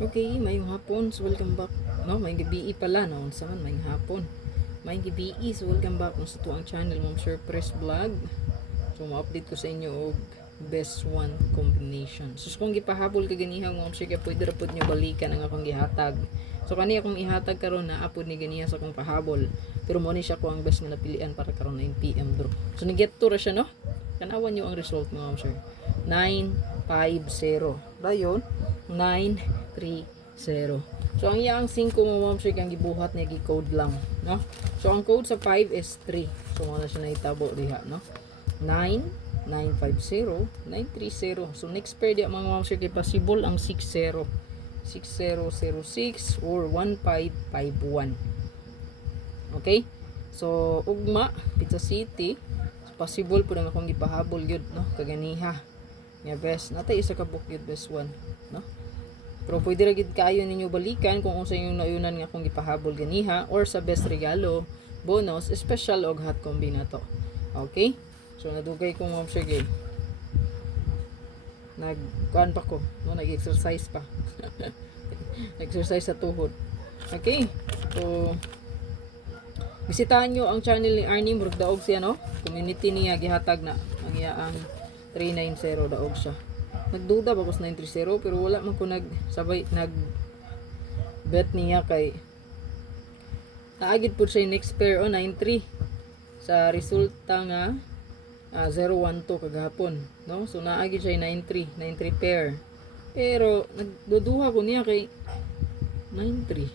Okay, mayong hapon. So, welcome back. No, may gabi pala. No, unsa man mayong hapon. May gabi so welcome back sa tuang channel, Ma'am Surprise Vlog. So, ma-update ko sa inyo og best one combination. So, kung gipahabol ka ganihang Ma'am Sir, pwede ra pud nyo balikan ang akong gihatag. So, kani akong ihatag karon na apod ni ganiya sa akong pahabol. Pero mo ni siya ko ang best nga napilian para karon 9 PM draw. So, ni-get to ra siya, no? Tanawan nyo ang result mo, Ma'am Sir. 950. Dayon, 930. So, ang iyang 5 mo, Ma'am Sir, kang gibuhat niya, gi-code lang, no? So, ang code sa 5 is 3. So, wala siya naitabo diha, no? 950, 930. So, next pair diya, mga Ma'am Sir, kay possible ang 60. 6006 or 1551. Okay? So, ugma, Pizza City, possible po na akong gipahabol yun, no? Kaganiha. Nga best. Natay isa ka book yun, best one, no? Pero pwede ra gid kaayo ninyo balikan kung unsa yung naunan nga akong gipahabol ganiha or sa best regalo, bonus, special og hot combinato. Okay? So nadugay ko Ma'am Sir gay. Nagkuan pa ko, no, nag-exercise pa. Exercise sa tuhod. Okay? So bisitahan nyo ang channel ni Arnie, murag daog siya, no? Community niya gihatag na ang iyaang 390 daog siya. Nagduda ba ko sa 930 pero wala man ko nagsabay nag bet niya kay naagid po siya next pair o 93 sa resulta nga 012 kagahapon, no? So naagid siya 93 pair. Pero nagduduha ko niya kay 93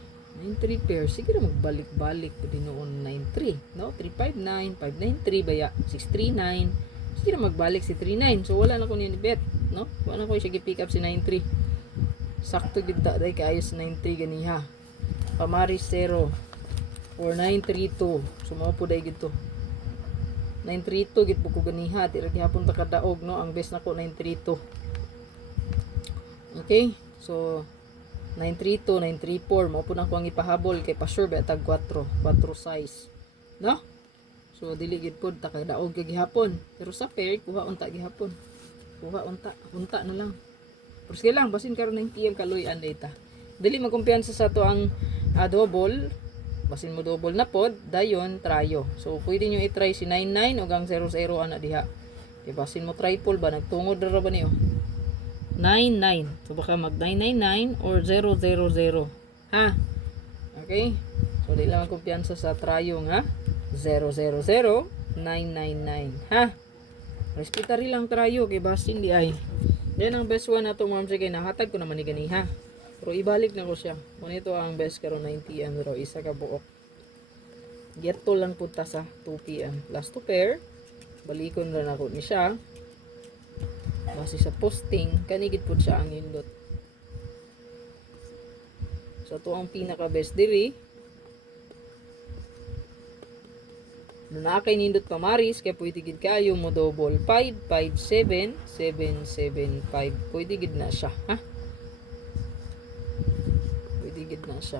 pair, siguro magbalik-balik pa din noon 93, no? 359, 593 baya 639, siguro magbalik si 39. So wala na ko niya ni bet, no? Wala na ko siya gi-pick up si 93. Sakto gid ta day kaayo sa 93 ganiha. Pamaris 0 or 932. So mao po day gid to. 932 gid po ko ganiha, di ra gihapon ta kadaog, no? Ang best nako 932. Okay? So 932, 934 mao po na ko ang ipahabol kay pa sure ba tag 4 size, no? So dili gid pod ta kadaog gihapon. Pero sa pair kuha unta gihapon. Kuha unta na lang. Pero sige lang basin karon 9 PM kaluy-an data. Dili magkumpiyansa sa to ang double. Basin mo double na pod, dayon trayo. So pwede nyo i-try si 99 o gang 00 ana diha. Kay basin mo triple ba nagtungod ra ba niyo? 99. So baka mag 999 or 000. Ha? Okay? So di lang kumpiyansa sa trayo nga 000999. Ha? Respetari lang trayo kay basin di ay. Yan ang best one nato Ma'am Sige, nahatag ko naman ni ganiha. Pero ibalik na ko siya. Kung ito ang best karon 9 PM ro isa ka buok. Geto lang punta sa 2 PM. Last to pair. Balikon ra nako ni siya. Base sa posting, kanigid po siya ang indot. So ito ang pinaka best diri. Na kay nindot pamaris kay pwede gid kayo mo double 557 775. Pwede gid na siya, ha? Pwede gid na siya.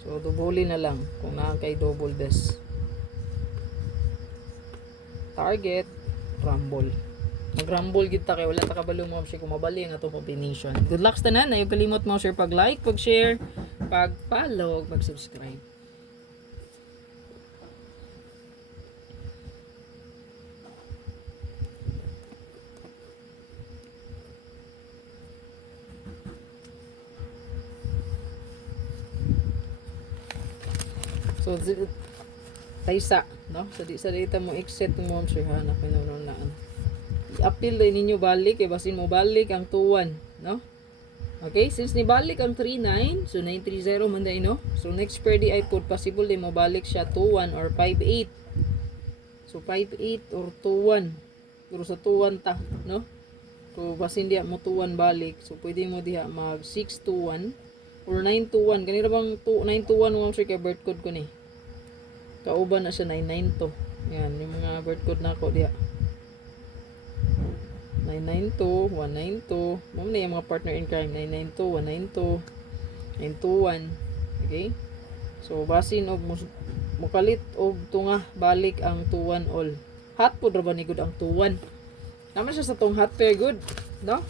So double na lang kung naa kay double best. Target rumble. Mag-rumble gid ta kay wala ta kabalo mo siya kung mabali ang atong combination. Good luck tanan, ayo kalimot mo share pag-like, pag-share, pag-follow, pag-subscribe. So taysa, no? So di sa data mo exit mo sir hanap na naan. I-appeal din ninyo balik kay basin mo balik ang 21, no? Okay, since ni balik ang 39, so 930 man day, no? So next pair di ay pud possible din mo balik siya 21 or 58. So 58 or 21. Pero sa 21 ta, no? So basin diha mo 21 balik. So pwede mo diha mag 621 or 921. Kanira bang 921 mo sir kay birth code ko ni. Kauban na siya 992. Yan, yung mga birth code na ako diha. 992, 192. Muna yung mga partner in crime. 992, 192, 921. Okay? So, basin og mukalit og tunga balik ang 21 all. Hot po ra ba ni good ang 21? Naman siya sa tong hot pair good, no?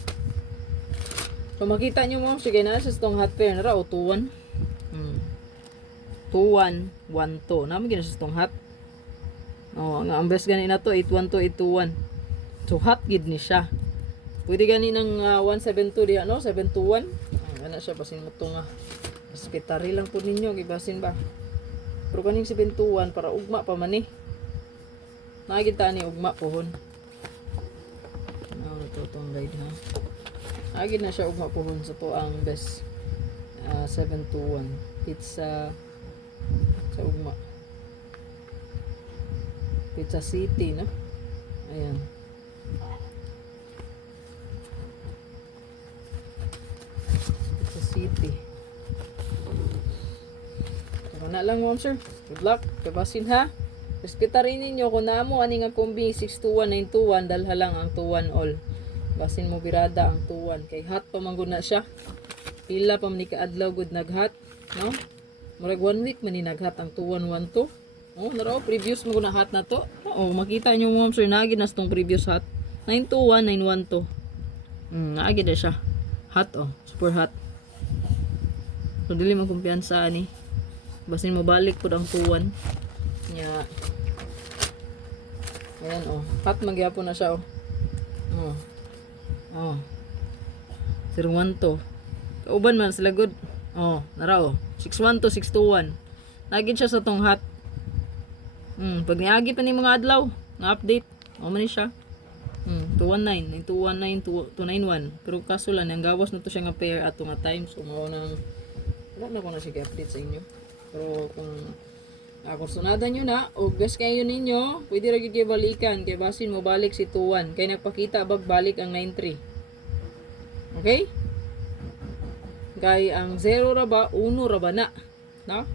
So makita nyo mo, sige na sa tong hot pair na ra o 2-1. 2-1, 1-2. Namin gina sa tong hot. Oh, ang best gani na to 8-1-2, 8-2-1. So hot gid ni siya. Pwede gani ng 1-7-2 diha no, 7-2-1. Ana siya basin mo to nga. Hospitary lang po ninyo gibasin ba. Pero kaning 7-2-1 para ugma pa man ni. Nakikita ni ugma pohon. Ano to tong guide ha. Agid na siya ugma pohon sa to ang best 7-2-1. Pizza sa ugma. Pizza City no. Ayan. Pizza City. Saka na lang ma'am sir. Good luck. Kabasin ha. Respetarin ninyo kung naamo ani nga kombi 621 921 dalha lang ang 21 all. Basin mo birada ang 21 kay hot pa man gud na siya. Pila pa man ni kaadlaw gud naghat, no? Murag 1 week man ni naghat ang 2112. Oh, naro previous mo gud na hot na to. Oh, makita nyo mo sir nagi na tong previous hot. 921 912. Naagi na siya. Hot oh, super hot. So dili man kumpiyansa ani. Basin mo balik pud ang 21. Nya. Ayan oh. Hot magyapon na siya oh. Oh. Oh. 012. Kauban man sila good. Oh, nara oh. 612 621. Nagid siya sa tong hot. Pag niagi pa ni mga adlaw, na update. O man ni siya. 219, 219, 291. Pero kaso lang ang gawas na to siya nga pair ato nga time. So mao nang wala na ko na siya update sa inyo. Pero kung sunada nyo na, o best kayo ninyo, pwede ra gyud kayo balikan, kay basin mo balik si 21, kay nagpakita bag balik ang 93. Okay? Kay ang 0 ra ba, 1 ra ba na? No?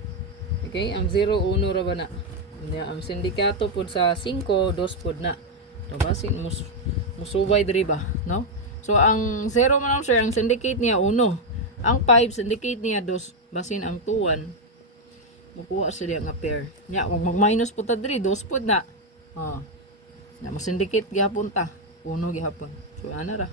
Okay, ang 0, 1 ra ba na? Ang sindikato pod sa 5, 2 pod na. So basin musubay diri ba, no? So ang 0 man sir, ang syndicate niya 1. Ang 5 syndicate niya 2, basin ang 21 makuha siya nga pair. Nya wag mag-minus po ta diri, 2 pod na. Nya mo syndicate gihapon ta. 1 gihapon. So ana ra.